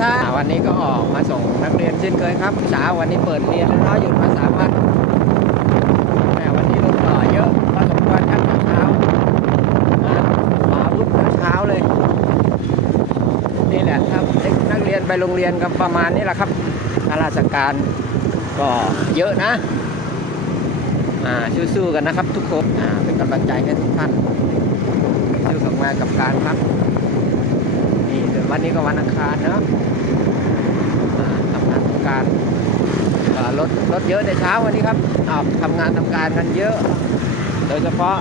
ท่าวันนี้ก็ออกมาส่งนักเรียนเช่นเคยครับเช้าวันนี้เปิดเรียนแล้วเนาะหยุดมาสามวันแต่วันนี้รถต่อเยอะพอสมควรครับเช้ามาวุฒเช้าเลย นี่แหละครับนักเรียนไปโรงเรียนก็ประมาณนี้แหละครับข้าราชการก็เยอะนะอ่าสู้ๆกันนะครับทุกคนอ่าเป็นกำลังใจให้ทุกท่านสู้กับงานกับการครับ ววันนี้ก็วันอังคารเนาะอ่าทำงานทำการอ่ารถรถเยอะในเช้าวันนี้ครับออกทำงานทำการกันเยอะ โดยเฉพาะ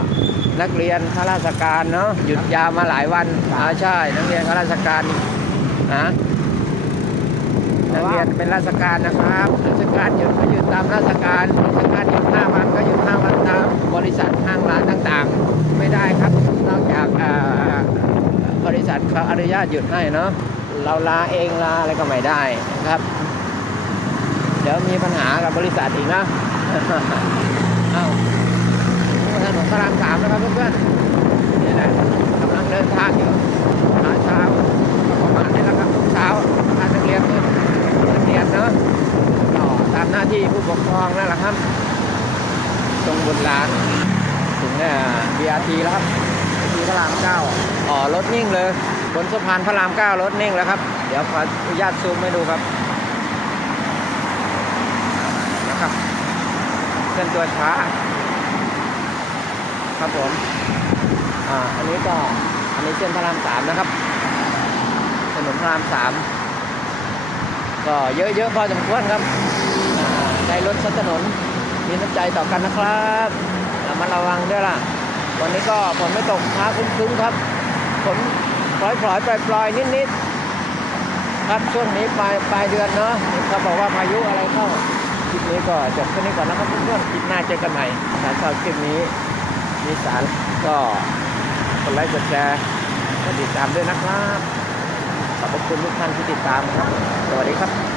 นักเรียนข้าราชการเนาะหยุดยาวมาหลายวันอ่าใช่ นักเรียนข้าราชการนะนักเรียนเป็นราชการนะครับ ราชการหยุดก็หยุดตามราชการราชการหยุดห้าวันก็หยุดห้าวันตามบริษัทห้างร้านต่างๆ ไม่ได้ครับนอกจากอ่าบริษัท เขาอนุญาตหยุดให้เนาะเราลาเองลาอะไรก็ไม่ได้นะครับ เดี๋ยวมีปัญหากับบริษัทอีกนะเอาถนนพระรามสามนะครับเพื่อนๆนี่แหละกำลังเดินทางอยู่หาเช้าก็ประมาณนี้แหละครับเช้าทางนักเรียนเนักเรียนเนาะต่อตามหน้าที่ผู้ปกครองนั่นแหละครับตรงบุญหลานถึงเนี่ย BRT แล้วครับ BRT พระรามเก้าอ๋อรถนิ่งเลย บนสะพานพระรามเก้ารถนิ่งแล้วครับ เดี๋ยวขออนุญาตซูมให้ดูครับนะครับเคลื่อนตัวช้า ครับผมอ่าอันนี้ก็อันนี้เส้นพระรามสามนะครับถนนพระรามสามก็เยอะๆพอสมควรครับอ่าใช้รถใช้นถนนมีน้ำใจต่อกันนะครับมาระวังด้วยล่ะ วันนี้ก็ฝนไม่ตกฟ้าครึ้มๆครับฝน อยๆปล่อยๆนิดๆครับช่วงนี้ปลายปลายเดือนเนาะเขาบอกว่าพายุอะไรเข้าคลิปนี้ก็จบแค่นี้ก่อนนะครับเพื่อนๆคลิปหน้าเจอกันใหม่ถ้าชอบคลิปนี้มีสารก็กดไลค์กดแชร์กดติดตามด้วยนะครับขอบคุณทุกท่านที่ติดตามครับ สวัสดีครับ